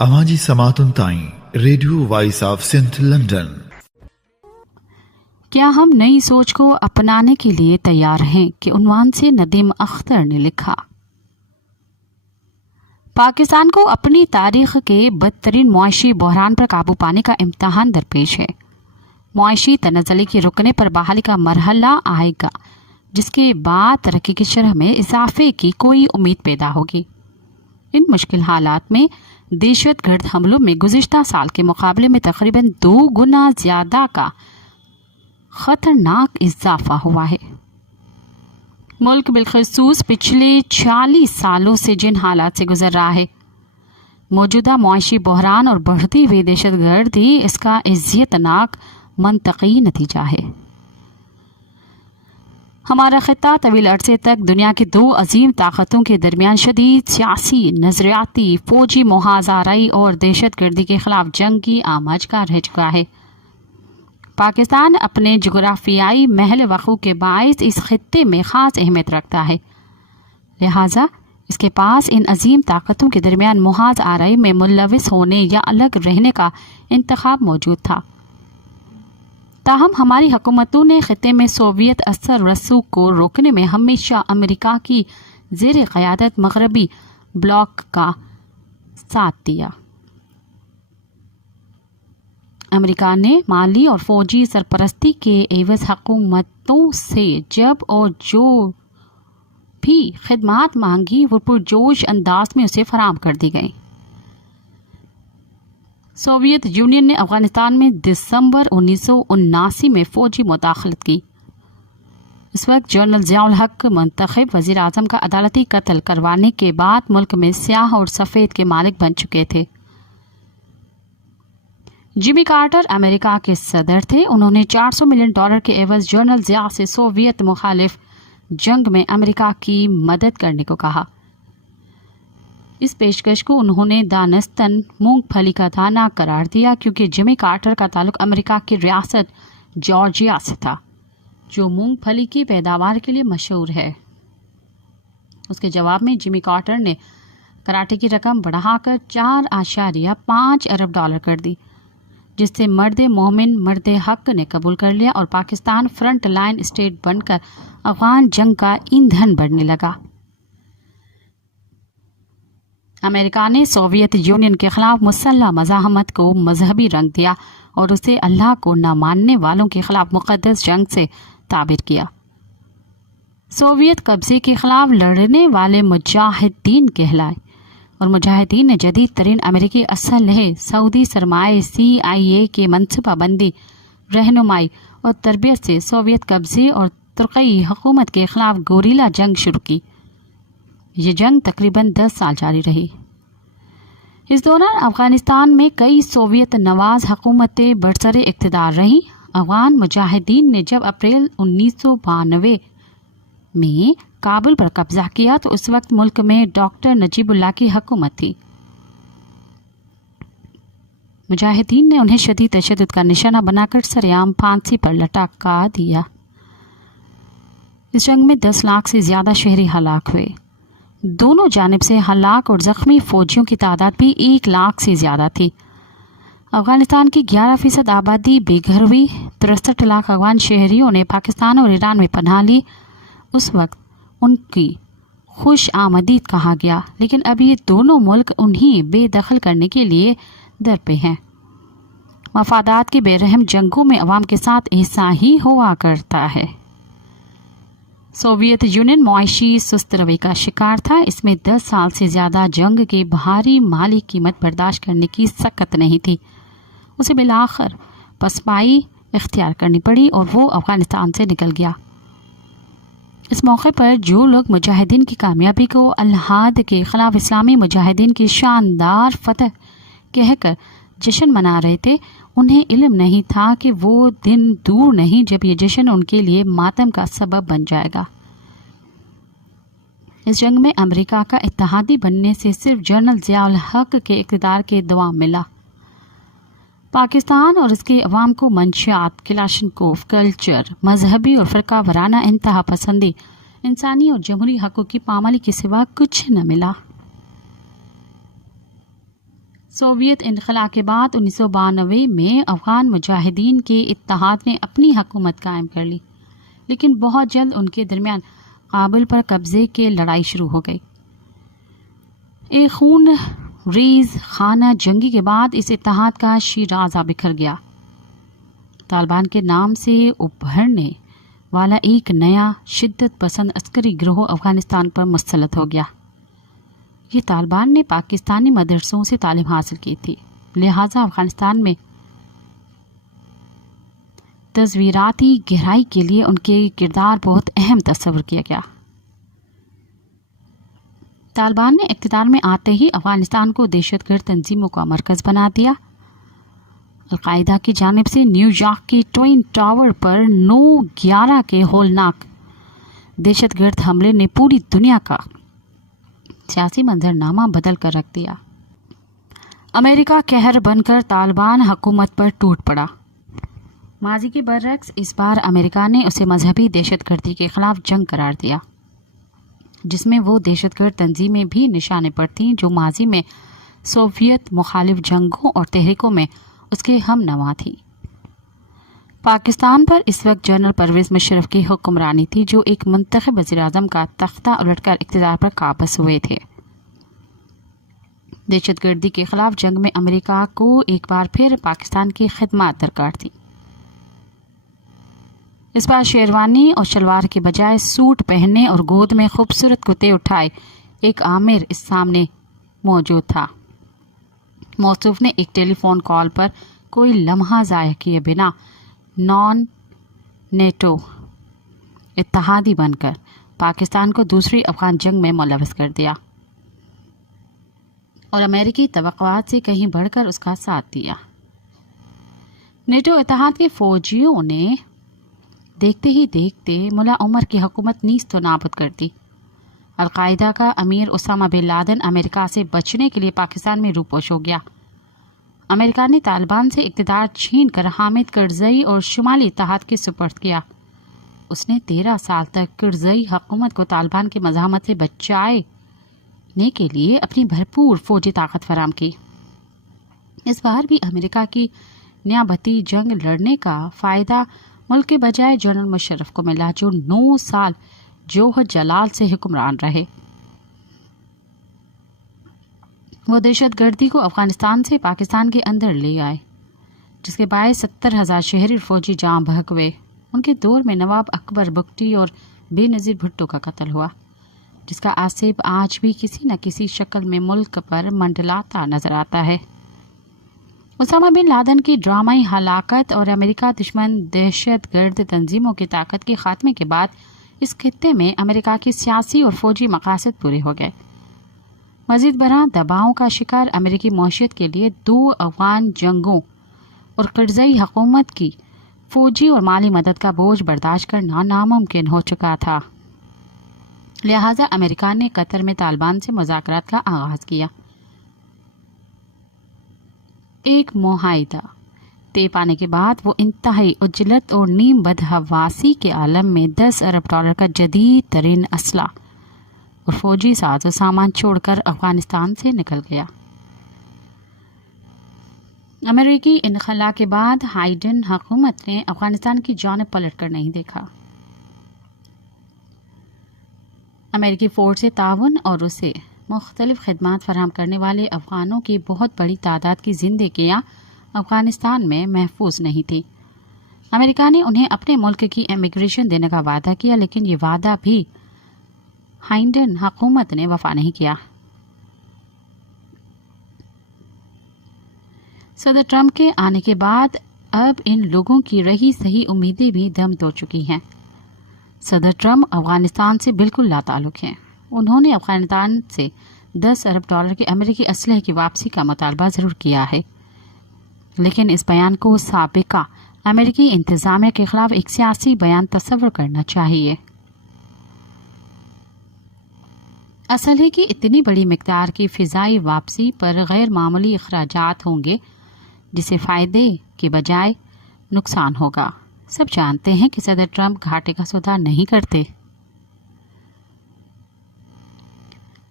आवाज़ी समातुन ताईं radio voice of saint London. क्या हम नई सोच को अपनाने के लिए तैयार हैं कि उन्वान से नदीम अख्तर ने लिखा। पाकिस्तान को अपनी तारीख के बदतरीन मुआशी बहरान पर काबू पाने का इम्तहान दरपेश है। मुआशी तनज़्ज़ुली के रुकने पर बहाली का मरहला आएगा, जिसके बाद तरक्की की शरह में इजाफे की कोई उम्मीद पैदा होगी। इन मुश्किल हालात में दहशतगर्द हमलों में गुज़िश्ता साल के मुकाबले में तकरीबन 2 गुना ज़्यादा का खतरनाक इजाफा हुआ है। मुल्क बिलखसूस पिछले 40 सालों से जिन हालात से गुजर रहा है, मौजूदा मुआशी बहरान और बढ़ती हुई दहशतगर्दी इसका इज़्ज़तनाक मंतकी नतीजा है। हमारा खित्ता तवील अरसे तक दुनिया की 2 अजीम ताकतों के दरमियान शदीद सियासी, नजरियाती, फौजी मुहाज़ाराई और दहशतगर्दी के खिलाफ जंग की आमाज का रह चुका है। पाकिस्तान अपने जोग्राफियाई महल वक़ू के बाइस इस खित्ते में ख़ास अहमियत रखता है, लिहाजा इसके पास इन अजीम ताकतों के दरमियान मुहाज़ाराई में मुलविस होने या अलग रहने का इंतखाब मौजूद था। ताहम हमारी हुकूमतों ने खित्ते में सोवियत असर रसूख को रोकने में हमेशा अमेरिका की ज़ेर क़यादत मगरबी ब्लॉक का साथ दिया। अमेरिका ने माली और फौजी सरपरस्ती के एवज़ हुकूमतों से जब और जो भी खिदमात मांगी वो पुरजोश अंदाज में उसे फराहम कर दी गई। सोवियत यूनियन ने अफगानिस्तान में दिसंबर 1979 में फौजी मुदाखलत की। इस वक्त जनरल ज़ियाउल हक मुंतखब वज़ीर आज़म का अदालती कत्ल करवाने के बाद मुल्क में स्याह और सफ़ेद के मालिक बन चुके थे। जिमी कार्टर अमेरिका के सदर थे। उन्होंने $400 मिलियन के एवज़ जनरल ज़िया से सोवियत मुखालिफ जंग में अमेरिका की मदद करने को कहा। इस पेशकश को उन्होंने दानस्तन मूंगफली का दाना करार दिया, क्योंकि जिमी कार्टर का ताल्लुक अमेरिका की रियासत जॉर्जिया से था, जो मूंगफली की पैदावार के लिए मशहूर है। उसके जवाब में जिमी कार्टर ने कराटे की रकम बढ़ाकर $4.5 अरब कर दी, जिससे मर्द मोमिन मर्द हक ने कबूल कर लिया और पाकिस्तान फ्रंट लाइन स्टेट बनकर अफगान जंग का ईंधन बढ़ने लगा। अमेरिका ने सोवियत यूनियन के खिलाफ मुसल्लह मज़ाहमत को मजहबी रंग दिया और उसे अल्लाह को न मानने वालों के खिलाफ मुक़द्दस जंग से ताबिर किया। सोवियत कब्जे के खिलाफ लड़ने वाले मुजाहिदीन कहलाए और मुजाहिदीन ने जदीद तरीन अमेरिकी असलहे, सऊदी सरमाए, CIA के मनसूबाबंदी, रहनुमाई और तरबियत से सोवियत कब्जे और तुर्की हुकूमत के खिलाफ गोरीला जंग शुरू की। ये जंग तकरीबन 10 साल जारी रही। इस दौरान अफगानिस्तान में कई सोवियत नवाज हुकूमतें बरसरे इक़्तिदार रहीं। अफगान मुजाहिदीन ने जब अप्रैल 1992 में काबुल पर कब्जा किया तो उस वक्त मुल्क में डॉक्टर नजीबुल्लाह की हुकूमत थी। मुजाहिदीन ने उन्हें शदीद तशद्दुद का निशाना बनाकर सरेआम फांसी पर लटका दिया। इस जंग में 10 लाख से ज़्यादा शहरी हलाक हुए। दोनों जानिब से हलाक और ज़ख्मी फौजियों की तादाद भी 1 लाख से ज़्यादा थी। अफगानिस्तान की 11% आबादी बेघर हुई। 63 लाख अफगान शहरियों ने पाकिस्तान और ईरान में पनाह ली। उस वक्त उनकी खुश आमदीद कहा गया, लेकिन अब ये दोनों मुल्क उन्हीं बेदखल करने के लिए दर पे हैं। मफादात की बेरहम जंगों में अवाम के साथ ऐसा ही हुआ करता है। सोवियत यूनियन मुआशी सुस्त रवैये का शिकार था। इसमें 10 साल से ज़्यादा जंग की भारी माली कीमत बर्दाश्त करने की सकत नहीं थी। उसे बिलाखिर पसपाई इख्तियार करनी पड़ी और वो अफगानिस्तान से निकल गया। इस मौके पर जो लोग मुजाहिदीन की कामयाबी को अल्हाद के खिलाफ इस्लामी मुजाहिदीन की शानदार फतह कहकर जश्न मना रहे थे, उन्हें इल्म नहीं था कि वो दिन दूर नहीं जब ये जश्न उनके लिए मातम का सबब बन जाएगा। इस जंग में अमेरिका का इत्तेहादी बनने से सिर्फ जनरल ज़ियाउल हक के इक़्तिदार के दुआ मिला। पाकिस्तान और इसके अवाम को मंशियात, क्लाशनकोफ कल्चर, मजहबी और फ़िरका वराना इंतहा पसंदी, इंसानी और जमहूरी हक़ों की पामाली के सिवा कुछ न मिला। सोवियत इनखला के बाद 1992 में अफगान मुजाहिदीन के इत्तेहाद ने अपनी हुकूमत कायम कर ली, लेकिन बहुत जल्द उनके दरमियान काबुल पर कब्जे की लड़ाई शुरू हो गई। एक खून रेज खाना जंगी के बाद इस इत्तेहाद का शिराजा बिखर गया। तालिबान के नाम से उभरने वाला एक नया शिद्दत पसंद अस्करी गिरोह अफगानिस्तान पर मुसल्लत हो गया। ये तालिबान ने पाकिस्तानी मदरसों से तालीम हासिल की थी, लिहाजा अफगानिस्तान में तस्वीराती गहराई के लिए उनके किरदार बहुत अहम तस्वर किया गया। तालिबान ने इक़्तिदार में आते ही अफगानिस्तान को दहशतगर्द तंजीमों का मरकज़ बना दिया। अलकायदा की जानिब से न्यूयॉर्क के ट्विन टावर पर 9/11 के होलनाक दहशतगर्द हमले ने पूरी दुनिया का सियासी मंजरनामा बदल कर रख दिया। अमेरिका कहर बनकर तालिबान हुकूमत पर टूट पड़ा। माजी के बरअक्स इस बार अमेरिका ने उसे मजहबी दहशतगर्दी के खिलाफ जंग करार दिया, जिसमें वो दहशतगर्द तंजीमें भी निशाने पर थीं जो माजी में सोवियत मुखालिफ जंगों और तहरीकों में उसके हम नवा थी। पाकिस्तान पर इस वक्त जनरल परवेज मुशर्रफ की हुक्मरानी थी, जो एक मुंतखब वज़ीर-ए-आज़म का तख्ता उलटकर इक़्तिदार पर काबज़ हुए थे। दहशतगर्दी के खिलाफ जंग में अमेरिका को एक बार फिर पाकिस्तान की खिदमत दरकार थी। इस बार शेरवानी और शलवार के बजाय सूट पहनने और गोद में खूबसूरत कुत्ते उठाए एक आमिर इस सामने मौजूद था। मौसूफ ने एक टेलीफोन कॉल पर कोई लम्हा ज़ाया किए बिना नॉन नेटो इत्तेहादी बनकर पाकिस्तान को दूसरी अफगान जंग में मुलव्वस कर दिया और अमेरिकी तवक्कुआत से कहीं बढ़कर उसका साथ दिया। नेटो इत्तेहाद के फौजियों ने देखते ही देखते मुल्ला उमर की हुकूमत नीस्त तो नाबूद कर दी। अलकायदा का अमीर उसामा बिन लादेन अमेरिका से बचने के लिए पाकिस्तान में रूपोश हो गया। अमेरिका ने तालिबान से इक़्तिदार छीन कर हामिद करज़ई और शुमाली इत्तेहाद के सुपर्द किया। उसने 13 साल तक करज़ई हुकूमत को तालिबान की मज़ाहमत से बचाने के लिए अपनी भरपूर फौजी ताकत फराम की। इस बार भी अमेरिका की नियाबती जंग लड़ने का फ़ायदा मुल्क के बजाय जनरल मुशर्रफ को मिला, जो 9 साल जोहर जलाल से हुक्मरान रहे। वो दहशतगर्दी को अफगानिस्तान से पाकिस्तान के अंदर ले आए, जिसके बायस 70,000 शहरी फौजी जान बहक हुए। उनके दौर में नवाब अकबर बुगटी और बेनज़ीर भुट्टो का कत्ल हुआ, जिसका आसिब आज भी किसी न किसी शक्ल में मुल्क पर मंडलाता नजर आता है। उसामा बिन लादेन की ड्रामाई हलाकत और अमेरिका दुश्मन दहशतगर्द तंजीमों की ताकत के खात्मे के बाद इस खित्ते में अमेरिका की सियासी और फौजी मकासद पूरे हो गए। मजीद बरआं दबाव का शिकार अमेरिकी मौशियत के लिए 2 अफगान जंगों और करज़ई हुकूमत की फौजी और माली मदद का बोझ बर्दाश्त करना नामुमकिन हो चुका था। लिहाजा अमेरिका ने कतर में तालिबान से मुज़ाकरात का आगाज किया। एक मुआहिदा तय पाने के बाद वो इंतहाई उज्जलत और नीम बदहवासी के आलम में $10 अरब का जदीद तरीन असला और फौजी साजो सामान छोड़कर अफगानिस्तान से निकल गया। अमेरिकी इनखला के बाद हाइडन हुकूमत ने अफगानिस्तान की जानिब पलट कर नहीं देखा। अमेरिकी फौज से ताउन और उसे मुख्तलिफ खिदमात फराहम करने वाले अफगानों की बहुत बड़ी तादाद की जिंदगियां अफगानिस्तान में महफूज नहीं थी। अमेरिका ने उन्हें अपने मुल्क की इमिग्रेशन देने का वादा किया, लेकिन ये वादा भी हाइडन हुकूमत ने वफा नहीं किया। सदर ट्रंप के आने के बाद अब इन लोगों की रही सही उम्मीदें भी दम तोड़ चुकी हैं। सदर ट्रंप अफगानिस्तान से बिल्कुल लाताल्लुक हैं। उन्होंने अफगानिस्तान से $10 अरब के अमेरिकी असलहे की वापसी का मुतालबा ज़रूर किया है, लेकिन इस बयान को साबिका अमेरिकी इंतज़ामिया के खिलाफ एक सियासी बयान तस्वर करना चाहिए। असलहे की इतनी बड़ी मिकदार की फ़िज़ाई वापसी पर गैर मामूली अखराजात होंगे, जिसे फ़ायदे के बजाय नुकसान होगा। सब जानते हैं कि सदर ट्रंप घाटे का सौदा नहीं करते।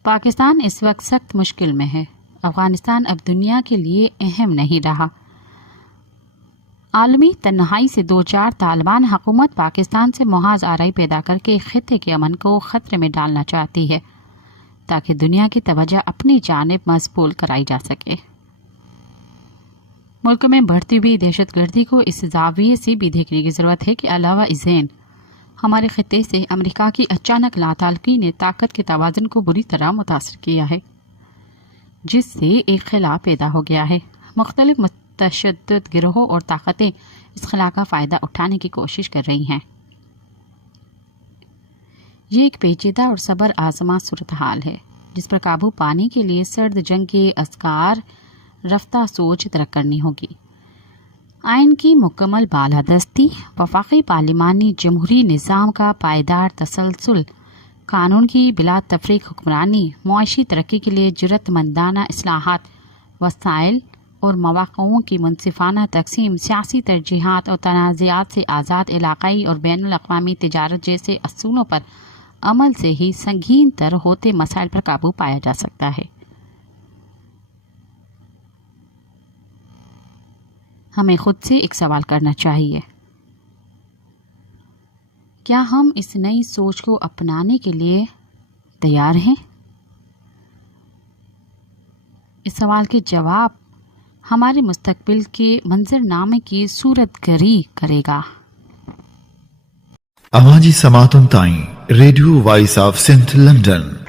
पाकिस्तान इस वक्त सख्त मुश्किल में है। افغانستان اب دنیا کے لیے اہم نہیں رہا۔ عالمی تنہائی سے دو چار طالبان حکومت پاکستان سے محاذ آرائی پیدا کر کے خطے کے امن کو خطرے میں ڈالنا چاہتی ہے تاکہ دنیا کی توجہ اپنی جانب مبذول کرائی جا سکے۔ ملک میں بڑھتی ہوئی دہشت گردی کو اس زاویے سے بھی دیکھنے کی ضرورت ہے کہ علاوہ ازین ہمارے خطے سے امریکہ کی اچانک لاتعلقی نے طاقت کے توازن کو بری طرح متاثر کیا ہے، جس سے ایک خلا پیدا ہو گیا ہے۔ مختلف متشدد گروہوں اور طاقتیں اس خلا کا فائدہ اٹھانے کی کوشش کر رہی ہیں۔ یہ ایک پیچیدہ اور صبر آزما صورتحال ہے جس پر قابو پانے کے لیے سرد جنگ کے ازکار رفتہ سوچ ترک کرنی ہوگی۔ آئین کی مکمل بالادستی، وفاقی پارلیمانی جمہوری نظام کا پائیدار تسلسل، قانون کی بلا تفریق حکمرانی، معاشی ترقی کے لیے جرأت مندانہ اصلاحات، وسائل اور مواقعوں کی منصفانہ تقسیم، سیاسی ترجیحات اور تنازعات سے آزاد علاقائی اور بین الاقوامی تجارت جیسے اصولوں پر عمل سے ہی سنگین تر ہوتے مسائل پر قابو پایا جا سکتا ہے۔ ہمیں خود سے ایک سوال کرنا چاہیے، کیا ہم اس نئی سوچ کو اپنانے کے لیے تیار ہیں؟ اس سوال کے جواب ہمارے مستقبل کے منظرنامے کی صورت گری کرے گا۔ اماجی سماعتن تائیں ریڈیو وائس آف سنتھ لنڈن